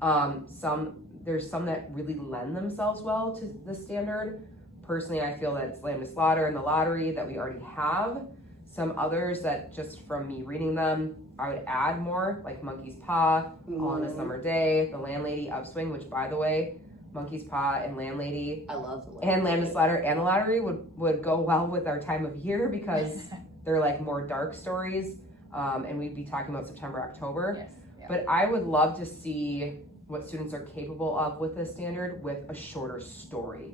There's some that really lend themselves well to the standard. Personally, I feel that it's Lambda Slaughter and the Lottery that we already have. Some others that just from me reading them, I would add more, like Monkey's Paw, All on a Summer Day, The Landlady, Upswing, which by the way, Monkey's Paw and Landlady, I love the Landlady. And Lambda Slaughter and the Lottery would go well with our time of year because they're like more dark stories. And we'd be talking about September, October. Yes. Yeah. But I would love to see what students are capable of with this standard with a shorter story.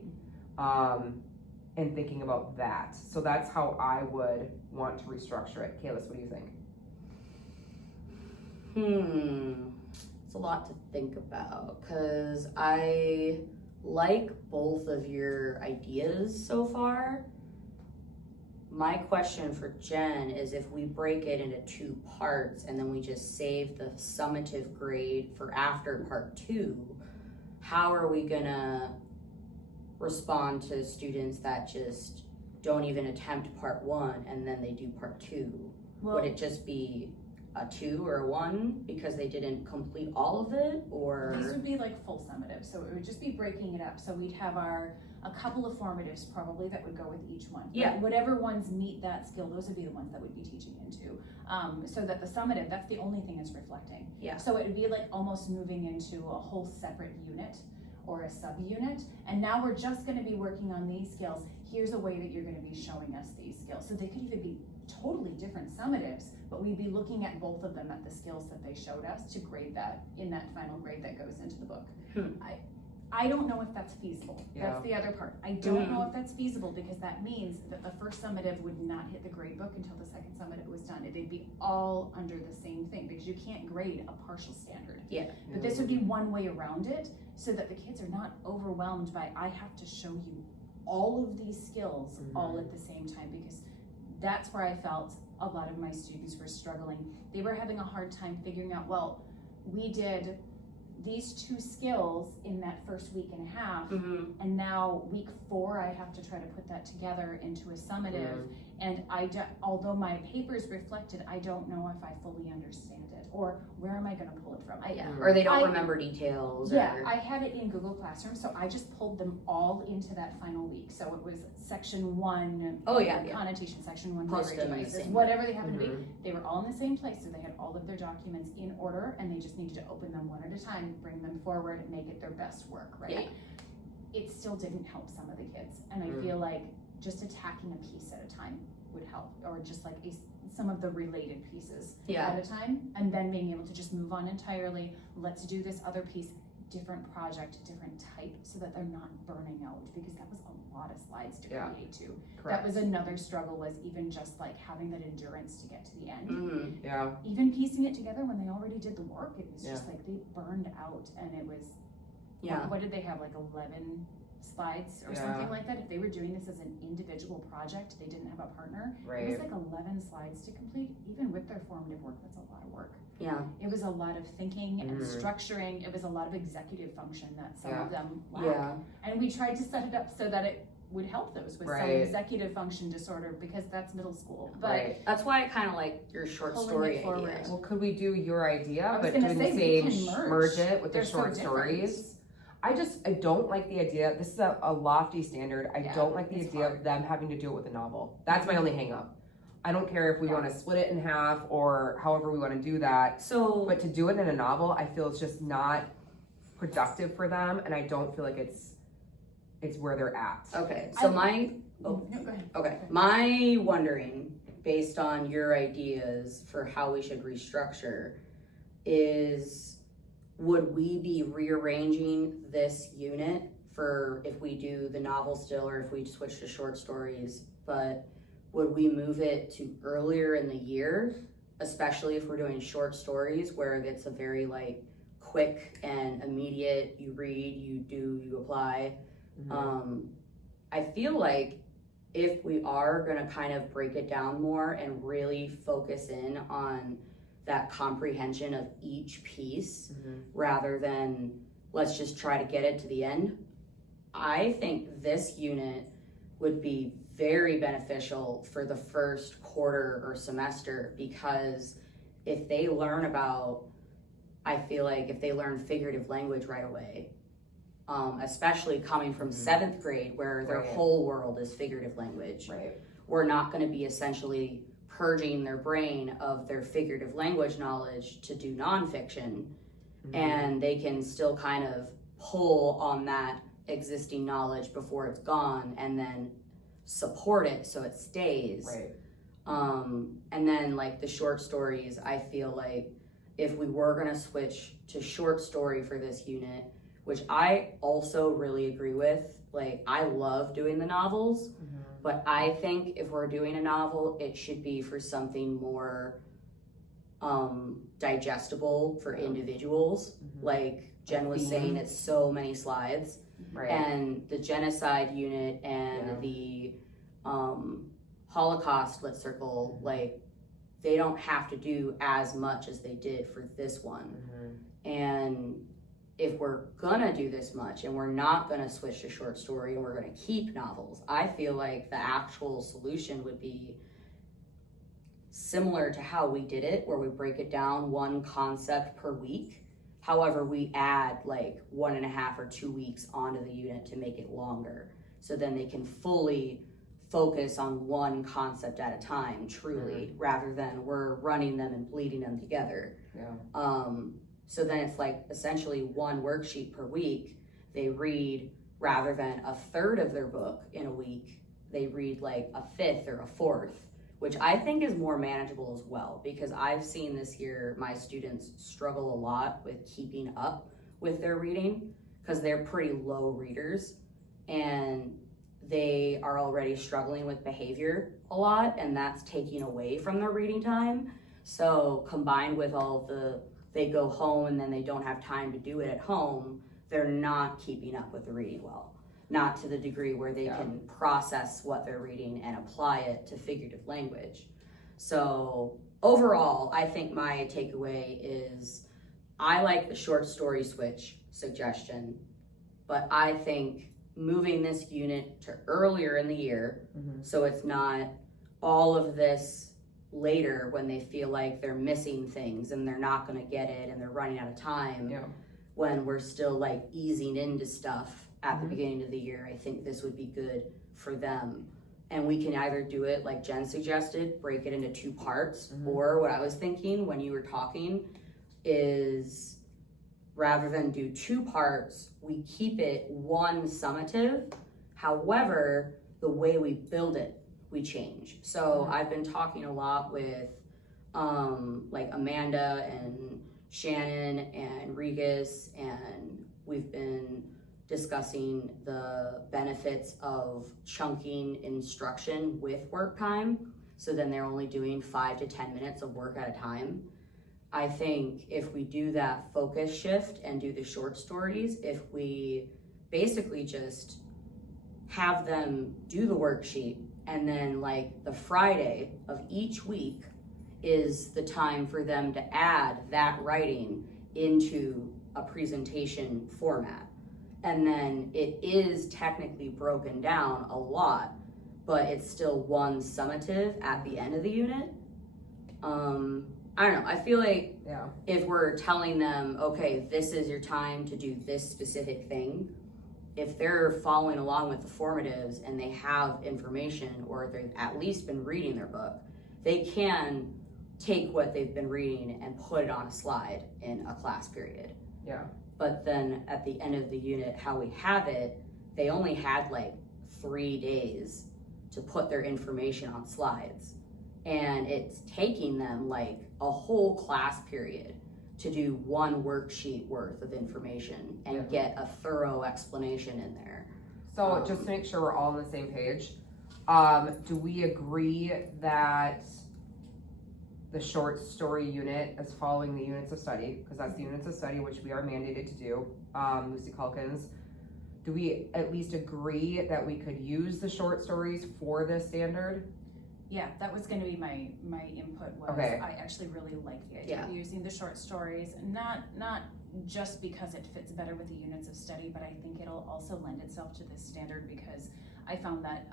And thinking about that. So that's how I would want to restructure it. Kaylis, what do you think? It's a lot to think about because I like both of your ideas so far. My question for Jen is if we break it into 2 parts and then we just save the summative grade for after part 2, how are we gonna respond to students that just don't even attempt part 1 and then they do part 2? Well, would it just be a 2 or a 1 because they didn't complete all of it, or? These would be like full summatives, so it would just be breaking it up. So we'd have a couple of formatives probably that would go with each one. Yeah. Whatever ones meet that skill, those would be the ones that we'd be teaching into. So that the summative, that's the only thing it's reflecting. Yeah. So it would be like almost moving into a whole separate unit or a sub-unit. And now we're just gonna be working on these skills. Here's a way that you're gonna be showing us these skills. So they could even be totally different summatives, but we'd be looking at both of them at the skills that they showed us to grade that in that final grade that goes into the book. I don't know if that's feasible. Yeah. That's the other part. I don't know if that's feasible because that means that the first summative would not hit the grade book until the second summative was done. They'd be all under the same thing because you can't grade a partial standard. Yeah. But this would be one way around it so that the kids are not overwhelmed by, I have to show you all of these skills all at the same time, because that's where I felt a lot of my students were struggling. They were having a hard time figuring out, well, we did these 2 skills in that first week and a half, and now week 4 I have to try to put that together into a summative, and although my papers reflected, I don't know if I fully understand it, or where am I going to pull it from? Or they don't remember details. Yeah, I had it in Google Classroom, so I just pulled them all into that final week. So it was section 1, connotation, section 1, Post them in the devices, same whatever they happen to be. They were all in the same place, so they had all of their documents in order, and they just needed to open them one at a time, bring them forward, make it their best work, right? Yeah. It still didn't help some of the kids, and I feel like just attacking a piece at a time would help, or just like some of the related pieces at a time, and then being able to just move on entirely. Let's do this other piece, different project, different type, so that they're not burning out, because that was a lot of slides to create too. That was another struggle, was even just like having that endurance to get to the end. Even piecing it together when they already did the work, it was just like they burned out, and it was what did they have, like 11 slides or something like that? If they were doing this as an individual project, they didn't have a partner, it was like 11 slides to complete. Even with their formative work, that's a lot of work. It was a lot of thinking and structuring. It was a lot of executive function that some of them lack. And we tried to set it up so that it would help those with some executive function disorder, because that's middle school. But that's why I kind of like your short story idea. Well, could we do your idea, but doing the same, merge it with the short stories? I don't like the idea. This is a lofty standard. I don't like the idea of them having to do it with a novel. That's my only hang up. I don't care if we want to split it in half or however we want to do that. But to do it in a novel, I feel it's just not productive for them, and I don't feel like it's where they're at. Okay, so go ahead. Okay, my wondering, based on your ideas for how we should restructure, is would we be rearranging this unit for if we do the novel still, or if we switch to short stories, but would we move it to earlier in the year, especially if we're doing short stories where it's a very like quick and immediate, you read, you do, you apply. I feel like if we are gonna kind of break it down more and really focus in on that comprehension of each piece rather than let's just try to get it to the end, I think this unit would be very beneficial for the first quarter or semester, because if they learn about I feel like if they learn figurative language right away, especially coming from 7th grade where their whole world is figurative language, we're not going to be essentially purging their brain of their figurative language knowledge to do nonfiction, and they can still kind of pull on that existing knowledge before it's gone and then support it so it stays. And then like the short stories, I feel like if we were going to switch to short story for this unit, which I also really agree with, like I love doing the novels, but I think if we're doing a novel, it should be for something more digestible for individuals. Like Jen was saying, it's so many slides. And the genocide unit and the Holocaust Lit Circle, like they don't have to do as much as they did for this one. And if we're gonna do this much and we're not gonna switch to short story and we're gonna keep novels, I feel like the actual solution would be similar to how we did it, where we break it down one concept per week. However, we add like 1.5 or 2 weeks onto the unit to make it longer. So then they can fully focus on one concept at a time, truly, rather than we're running them and bleeding them together. So then it's like essentially one worksheet per week. They read, rather than a third of their book in a week, they read like a fifth or a fourth, which I think is more manageable as well, because I've seen this year my students struggle a lot with keeping up with their reading because they're pretty low readers and they are already struggling with behavior a lot, and that's taking away from their reading time. So combined with all they go home and then they don't have time to do it at home, they're not keeping up with the reading well. Not to the degree where they can process what they're reading and apply it to figurative language. So overall, I think my takeaway is I like the short story switch suggestion, but I think moving this unit to earlier in the year, so it's not all of this later when they feel like they're missing things and they're not going to get it and they're running out of time, when we're still like easing into stuff at the beginning of the year. I think this would be good for them. And we can either do it like Jen suggested, break it into 2 parts, or what I was thinking when you were talking is rather than do 2 parts, we keep it one summative. However, the way we build it, we change. So I've been talking a lot with like Amanda and Shannon and Regis, and we've been discussing the benefits of chunking instruction with work time. So then they're only doing 5 to 10 minutes of work at a time. I think if we do that focus shift and do the short stories, if we basically just have them do the worksheet and then like the Friday of each week is the time for them to add that writing into a presentation format. And then it is technically broken down a lot, but it's still one summative at the end of the unit. I don't know, I feel like if we're telling them, okay, this is your time to do this specific thing, if they're following along with the formatives and they have information, or they've at least been reading their book, they can take what they've been reading and put it on a slide in a class period. But then at the end of the unit, how we have it, they only had like 3 days to put their information on slides. And it's taking them like a whole class period to do one worksheet worth of information and get a thorough explanation in there. So just to make sure we're all on the same page, do we agree that the short story unit is following the units of study, because that's the units of study which we are mandated to do, Lucy Calkins? Do we at least agree that we could use the short stories for this standard? Yeah, that was going to be my input. Was I actually really like the idea of using the short stories, not just because it fits better with the units of study, but I think it'll also lend itself to this standard because I found that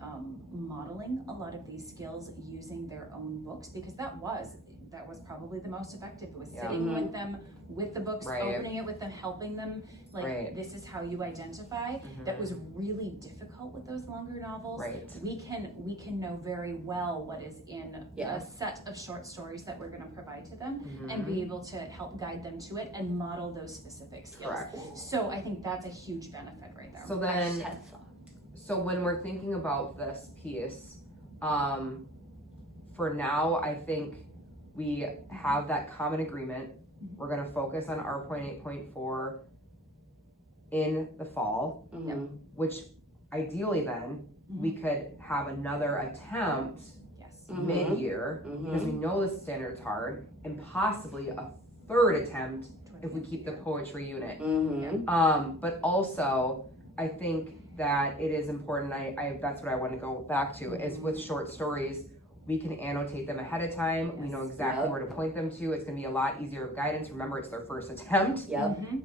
modeling a lot of these skills using their own books, because that was that was probably the most effective. It was Yeah. sitting with them, with the books, Right. opening it with them, helping them, like, Right. this is how you identify. That was really difficult with those longer novels. Right. We can know very well what is in Yeah. a set of short stories that we're gonna provide to them, Mhm. and be able to help guide them to it and model those specific skills. Correct. So I think that's a huge benefit right there. So then, I had thought. so when we're thinking about this piece, for now, I think we have that common agreement. We're gonna focus on R.8.4 in the fall, which ideally then, we could have another attempt Yes. mid-year, because we know the standard's hard, and possibly a third attempt if we keep the poetry unit. But also, I think that it is important, that's what I want to go back to, is with short stories, we can annotate them ahead of time, we know exactly where to point them to, it's gonna be a lot easier of guidance, remember, it's their first attempt.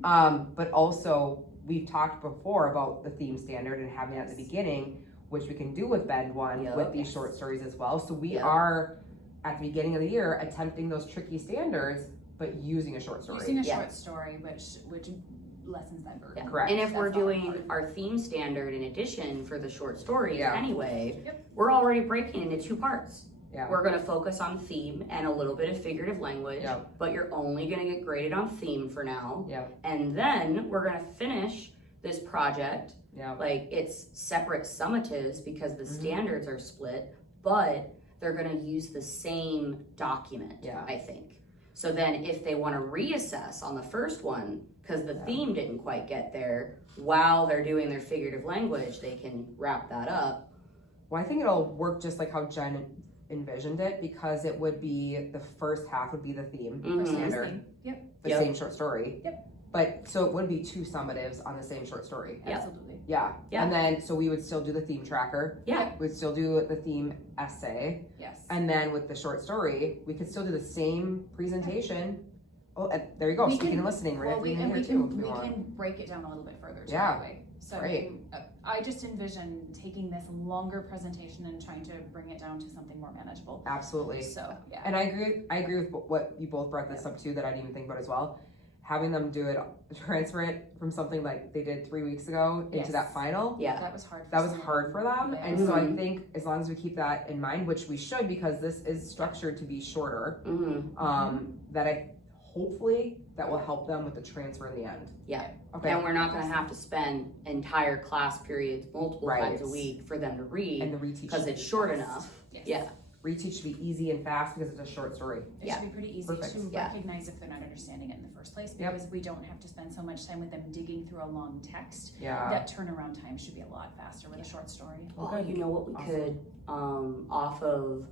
But also, we've talked before about the theme standard and having that at the beginning, which we can do with Bend 1 with these short stories as well, so we are, at the beginning of the year, attempting those tricky standards, but using a short story. Using a short story, which lessens that burden. Correct. And if we're That's all doing part. our theme standard in addition for the short stories Yeah. anyway, Yep. we're already breaking into 2 parts. Yeah. We're gonna focus on theme and a little bit of figurative language, Yep. but you're only gonna get graded on theme for now. Yep. And then we're gonna finish this project, Yep. like it's separate summatives because the standards are split, but they're gonna use the same document, I think. So then if they wanna reassess on the first one, cause the theme didn't quite get there, while they're doing their figurative language, they can wrap that up. Well, I think it'll work just like how Jen envisioned it, because it would be, the first half would be the theme, standard, Yep. the Yep. same short story. Yep. But, so it would be 2 summatives on the same short story. Yeah. Absolutely. Yeah. Yeah. And then, so we would still do the theme tracker. Yeah. We'd still do the theme essay. Yes. And then with the short story, we could still do the same presentation. Oh, there you go, We speaking can- and listening, we're Well, we in here can, too, if we we want. can break it down a little bit further too, Yeah. that way. So Great. I just envision taking this longer presentation and trying to bring it down to something more manageable. Absolutely. So, yeah. And I agree with what you both brought this up too, that I didn't even think about as well. Having them do it, transfer it from something like they did 3 weeks ago into that final. Yeah. That was hard for That was some. hard for them, Yeah. and so I think as long as we keep that in mind, which we should, because this is structured to be shorter, that I hopefully that will help them with the transfer in the end. Yeah. Okay. And we're not gonna have to spend entire class periods multiple times a Right. week for them to read, And the reteach because it's short enough. Yes. Yeah. reteach should be easy and fast because it's a short story. It Yeah. should be pretty easy Perfect. to Yeah. recognize if they're not understanding it in the first place, Yep. because we don't have to spend so much time with them digging through a long text. Yeah. That turnaround time should be a lot faster with a short story. Oh, you know what we Awesome. could, off of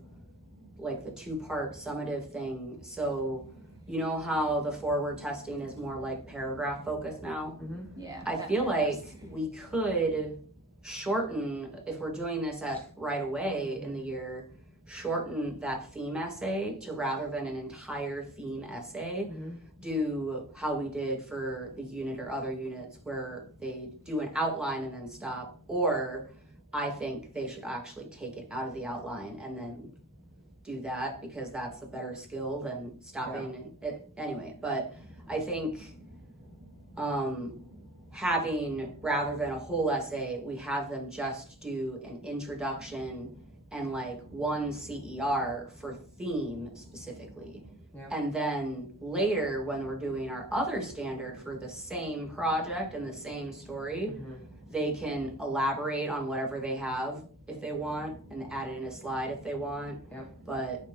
like the 2-part summative thing. So you know how the forward testing is more like paragraph focused now? Yeah. I that- feel like yes. we could shorten, if we're doing this at right away in the year, shorten that theme essay to, rather than an entire theme essay, do how we did for the unit or other units where they do an outline and then stop. Or I think they should actually take it out of the outline and then do that, because that's a better skill than stopping and it anyway. But I think having, rather than a whole essay, we have them just do an introduction and like 1 CER for theme specifically. Yeah. And then later, when we're doing our other standard for the same project and the same story, they can elaborate on whatever they have if they want, and add it in a slide if they want. Yep. But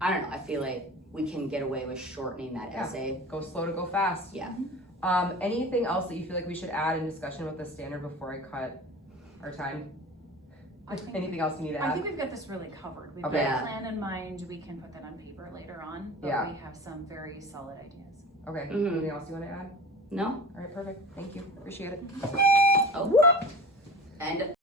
I don't know, I feel like we can get away with shortening that Yeah. essay. Go slow to go fast. Yeah. Anything else that you feel like we should add in discussion with the standard before I cut our time? I think- Anything else you need to I add? think we've got this really covered. We've Okay. got a plan in mind. We can put that on paper later on, but Yeah. we have some very solid ideas. Okay. Mhm. Anything else you want to add? No? All right, perfect. Thank you. Appreciate it. Oh. And